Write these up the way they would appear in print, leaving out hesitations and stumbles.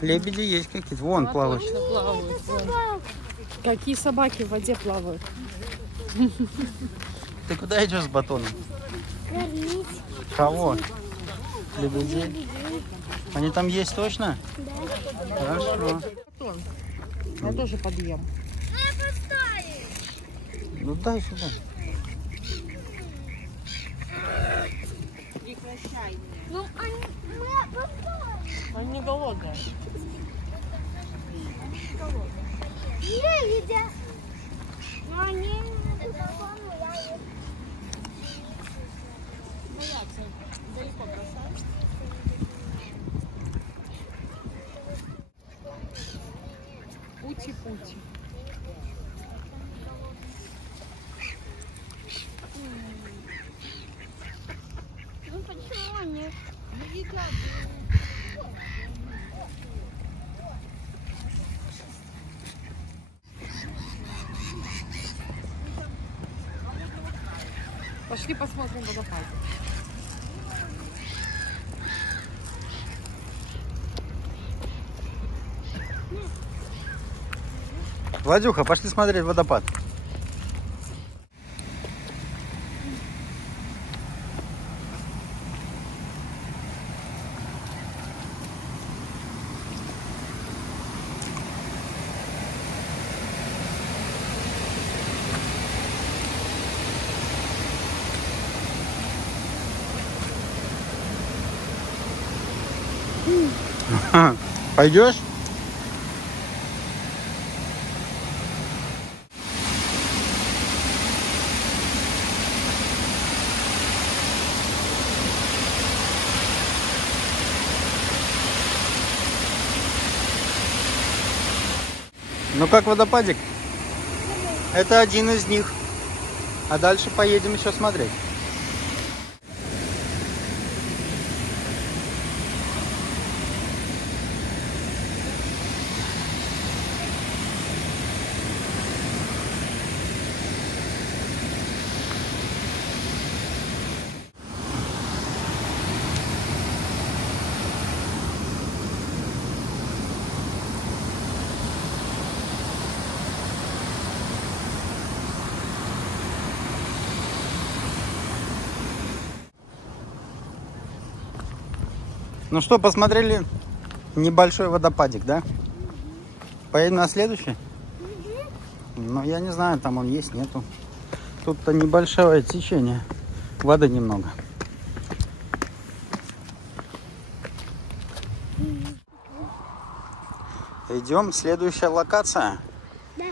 Лебеди есть какие-то. Вон плавают. Точно плавают. Вон. Какие собаки в воде плавают? Ты куда идешь с батоном? Кормить. Кого? Лебедей? Они там есть точно? Да. Хорошо. Батон. Я тоже подъем. Ну дай сюда. Прекращай. Ну, мы опоздаем. Они не голодные. Не едят. Но они не безопасны, я их. Боятся. Далеко бросаешь. Пути-пути. Ну, почему они? Не едят. Пошли посмотрим водопад. Владюха, пошли смотреть водопад. Пойдешь? Ну как водопадик? Это один из них. А дальше поедем еще смотреть. Ну что, посмотрели небольшой водопадик, да? Поедем на следующий? Ну, я не знаю, там он есть, нету. Тут-то небольшое течение. Воды немного. Идем, следующая локация. Да.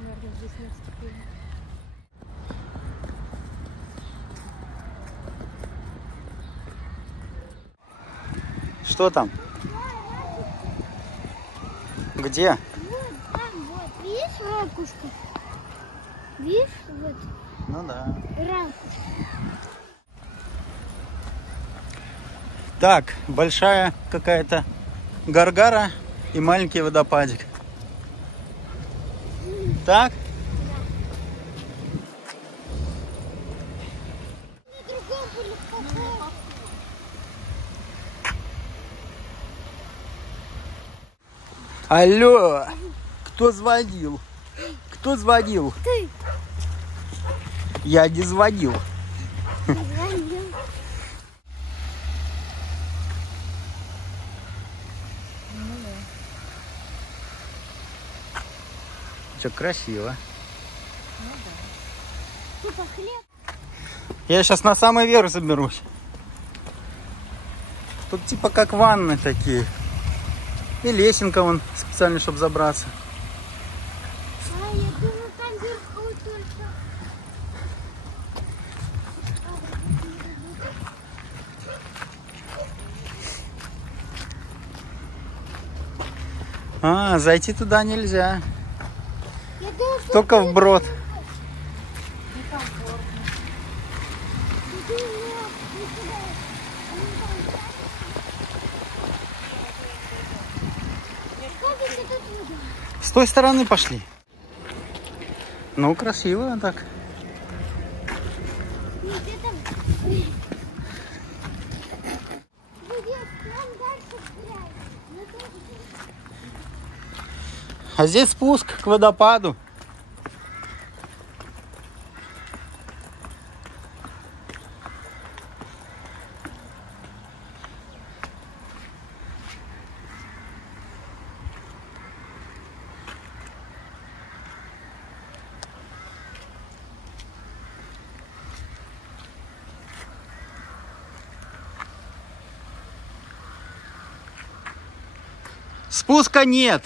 Наверное, здесь не вступили. Что там? Где? Вот там вот. Видишь ракушку? Видишь? Вот. Ну да. Ракушка. Так, большая какая-то гаргара и маленький водопадик. Так? На другом были похожи. Алло! Кто звонил? Кто звонил? Ты. Я не звонил. Звонил. Что, красиво. Типа хлеб. Я сейчас на самый верх заберусь. Тут типа как ванны такие. И лесенка вон специально, чтобы забраться. А, я думаю, там вверху только. А, зайти туда нельзя. Я думаю, что Только вброд. С той стороны пошли. Ну, красиво так. Нет, это... Будет нам А здесь спуск к водопаду. Спуска нет.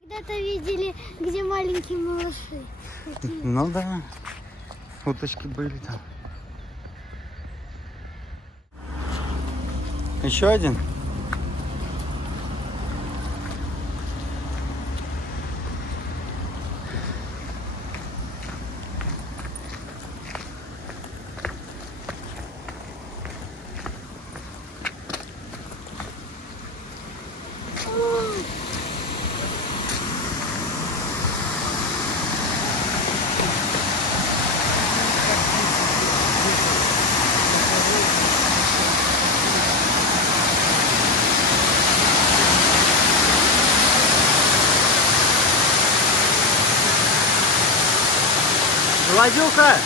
Когда-то видели, где маленькие малыши. Ну да. Уточки были там. Еще один. Владюка!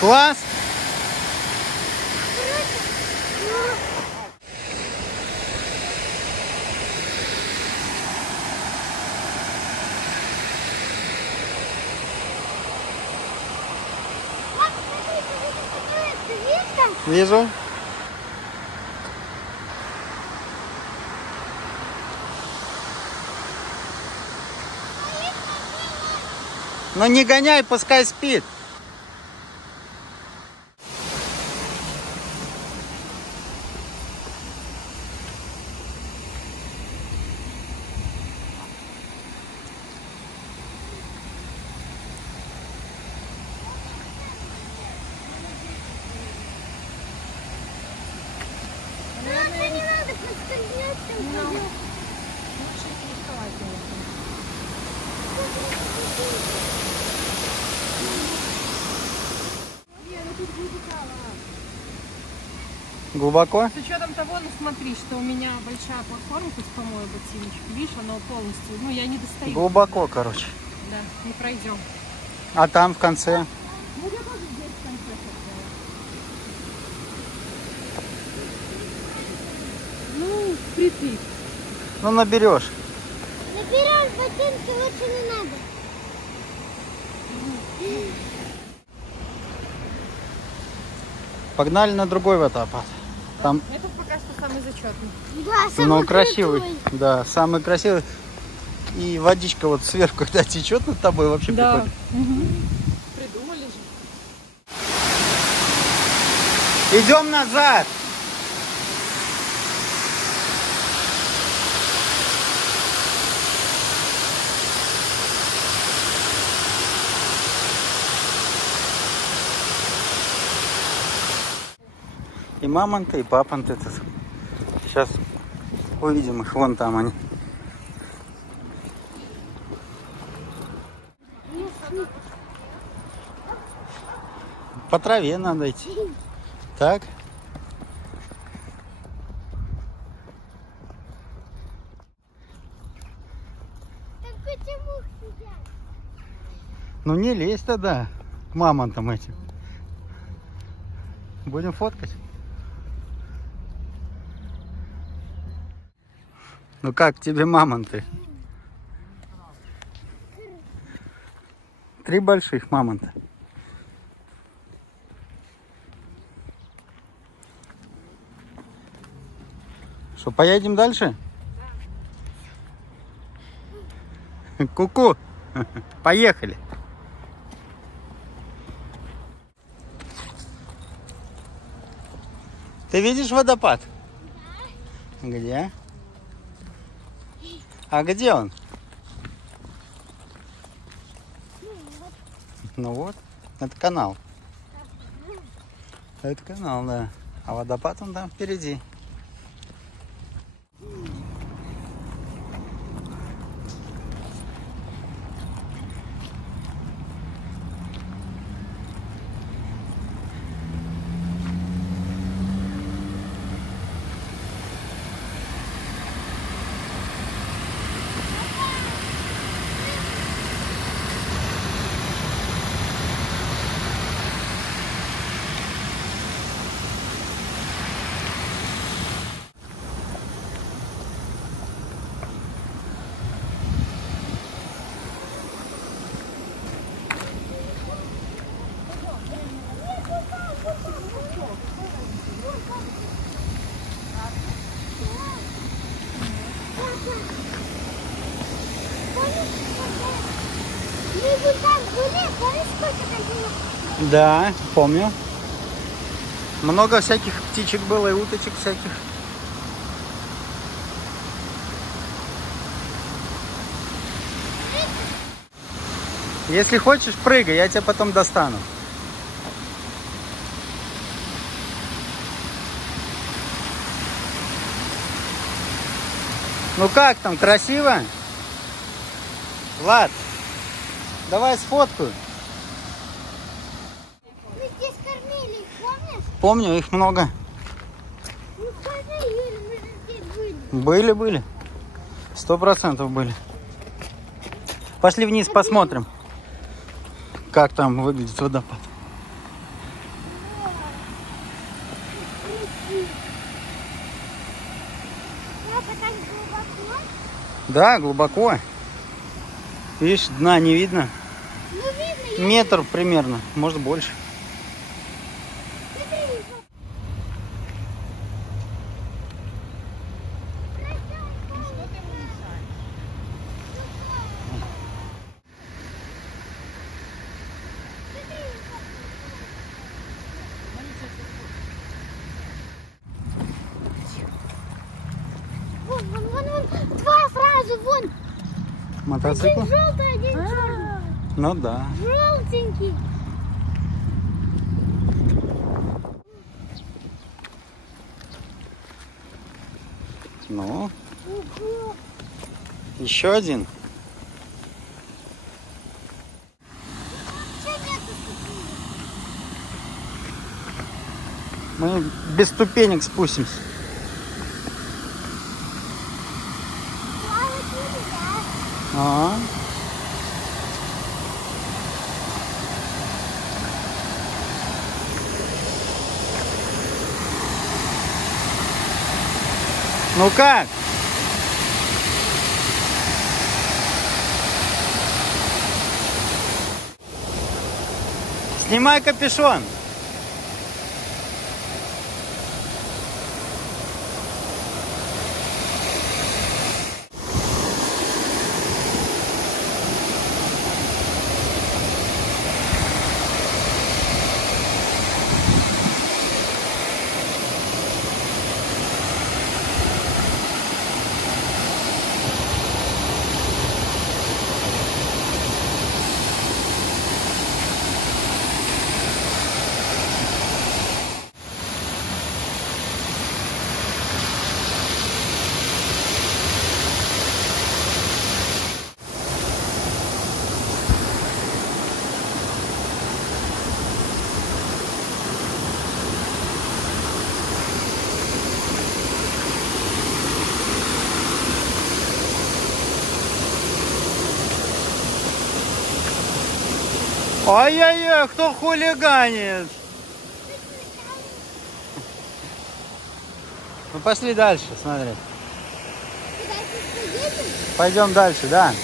Класс! Вижу. Но не гоняй, пускай спит. Не надо подскользнуться. Глубоко? С учетом того, ну смотри, что у меня большая платформа, хоть помою ботиночки, видишь, оно полностью, ну я не достаю. Глубоко, короче. Да, не пройдем. А там в конце? Ну я тоже здесь в конце хотела. Ну, впритык. Ну, наберешь. Наберешь ботинки, лучше не надо. Погнали на другой водопад. Там, Это пока что самый зачетный. Да, самый ну, красивый. крутой. Да, самый красивый. И водичка вот сверху, когда течет над тобой, вообще Да. прикольно. Придумали же. Идем назад. И мамонты, и папонты тут. Сейчас увидим их. Вон там они. По траве надо идти. Так. Там почему сидят? Ну не лезь тогда к мамонтам этим. Будем фоткать. Ну как тебе мамонты? 3 больших мамонта. Что, поедем дальше? Ку-ку. Поехали. Ты видишь водопад? Да. Где? А где он? Ну вот, это канал. Это канал, да. А водопад он там впереди. Да, помню. Много всяких птичек было и уточек всяких. Если хочешь, прыгай, я тебя потом достану. Ну как там, красиво? Влад, давай сфоткаю. Мы здесь кормили их, помнишь? Помню, их много. Ну скажи, Юля, мы же здесь были. Были. 100% были. Пошли вниз, посмотрим, как там выглядит водопад. Папа, так глубоко? Да, глубоко. Видишь, дна не видно. Ну видно, Метр примерно, может больше. смотри. Вон, два сразу, вон. Мотоцикл? Один желтый, один черный. Ну да. Желтенький. Ну, Ого. еще один. Чё нету ступенек? Мы без ступенек спустимся. Плавать нельзя. Ага. Ну как? Снимай капюшон. Ай-яй-яй, кто хулиганит? Ну пошли дальше, смотри. Куда ты едем? Пойдем дальше, да.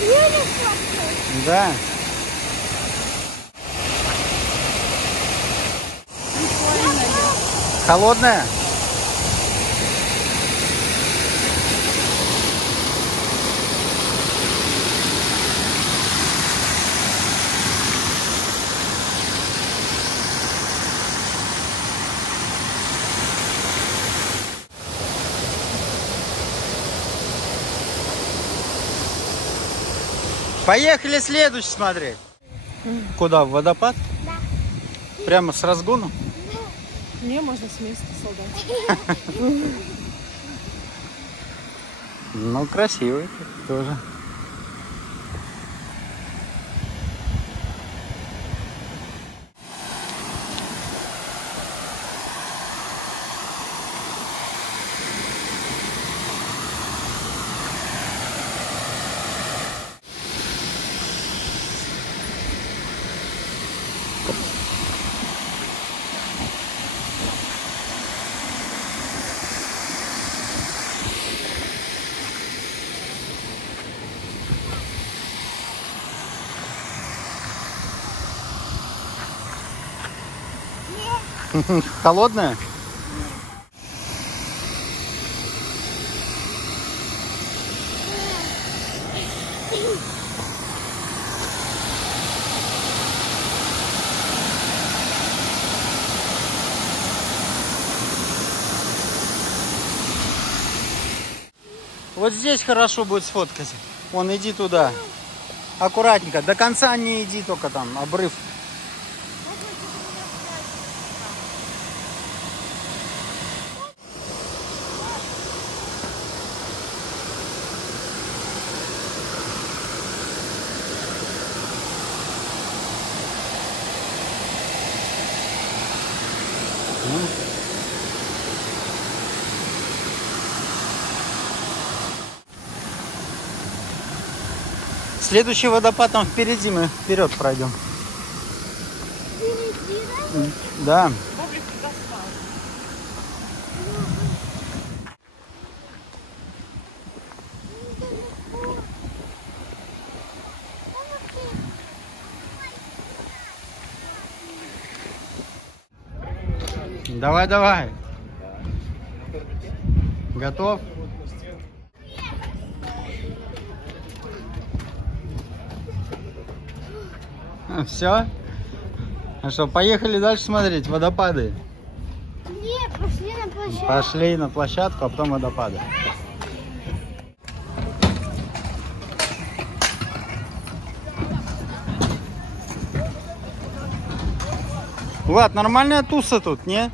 Юля фоткает. Да. Холодная? Поехали следующий смотреть. Куда? В водопад? Да. Прямо с разгону? Не, можно с места солдат. Ну, красивый тоже. Холодная? Вот здесь хорошо будет сфоткать. Вон, иди туда. Аккуратненько. До конца не иди, только там обрыв. Следующий водопад там впереди, мы вперед пройдем. Да. Давай, давай. Готов? Все? Ну что, поехали дальше смотреть водопады? Нет, пошли на площадку. Пошли на площадку, а потом водопады. Влад, нормальная туса тут, не?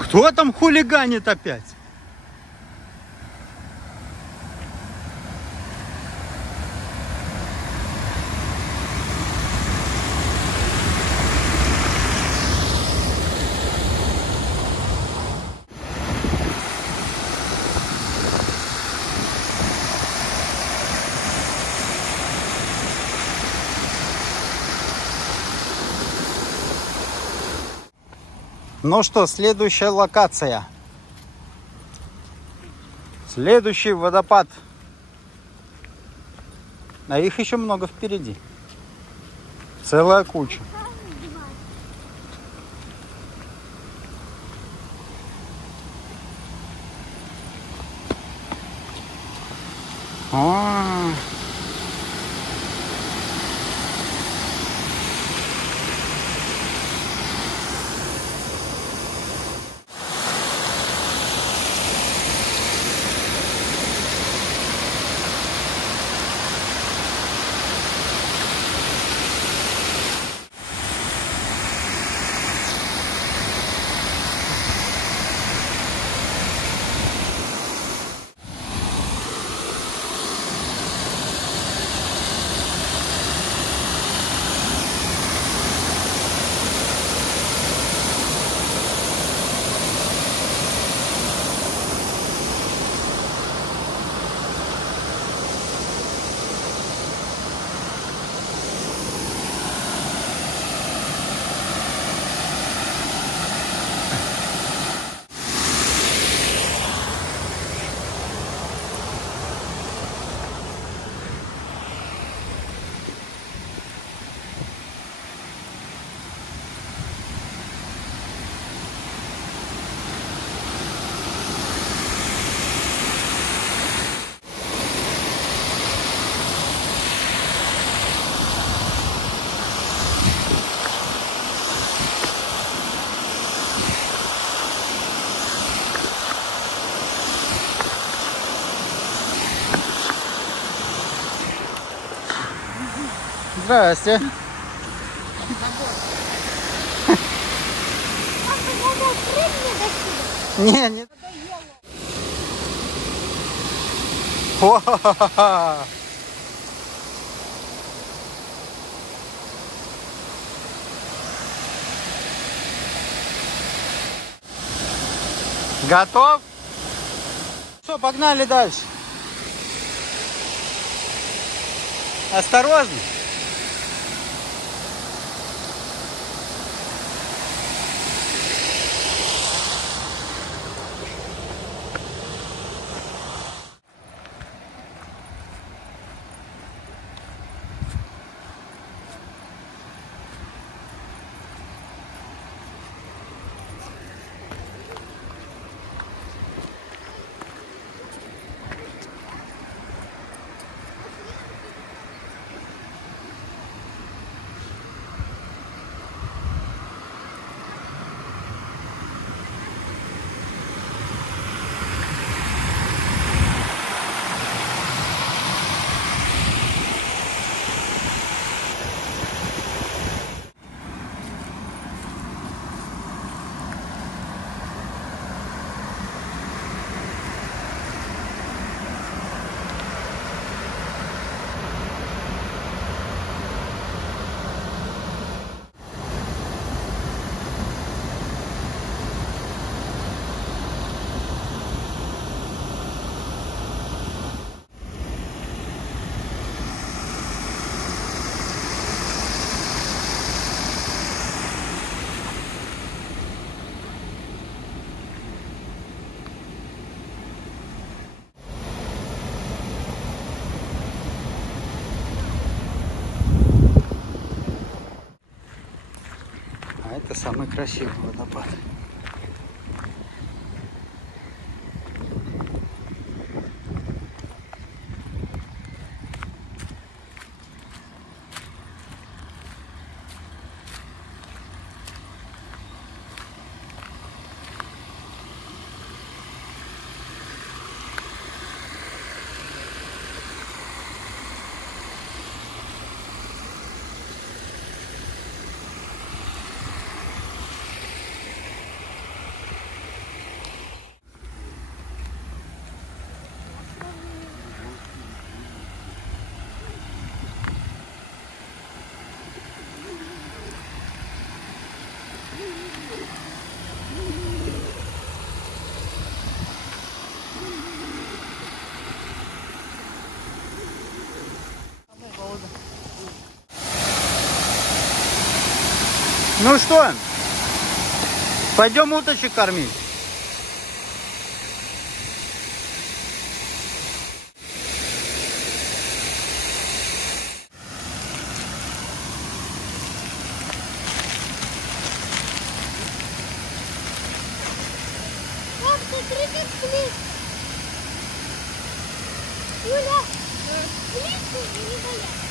Кто там хулиганит опять? Ну что, следующая локация. Следующий водопад. А их еще много впереди. Целая куча. А-а-а. Здрасте. Папа, надо прыгнуть отсюда. Не, не. Ха-ха-ха. Готов? Все, погнали дальше. Осторожно. А это самый красивый водопад. Ну что, пойдем уточек кормить. Пап, ты прыгай вниз. Юля, вниз и не бояться.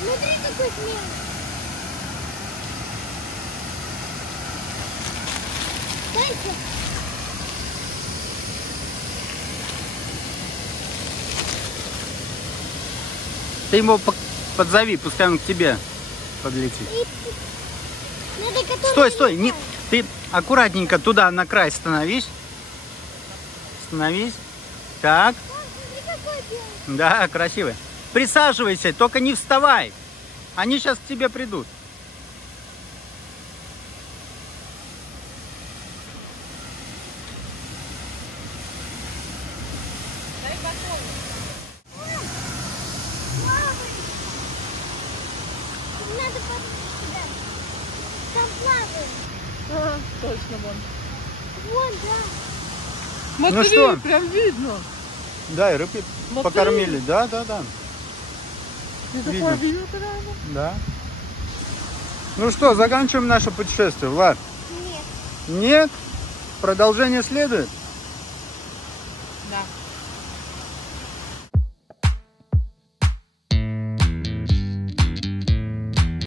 Смотри, какой смелый. Дальше. Ты его подзови, пускай он к тебе подлетит. Надо который... Стой, стой, не, ты аккуратненько туда на край становись. Становись. Так, Пап, смотри, какой белый. да, красиво. Присаживайся, только не вставай. Они сейчас к тебе придут. Дай батон. Плавает. Надо подойти сюда. Там плавает. Ага, точно вон. Вон, да. Смотри, Ну что? прям видно. Да, и рыбки Смотри. покормили. Да, да, да. Ты Видно. такой вид рядом. Да. Ну что, заканчиваем наше путешествие, Влад? Нет. Нет? Продолжение следует? Да.